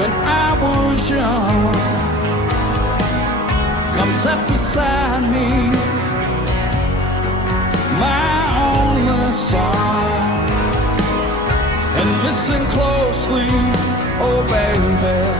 when I was young. Come sit beside me, my only son, and listen closely, oh baby.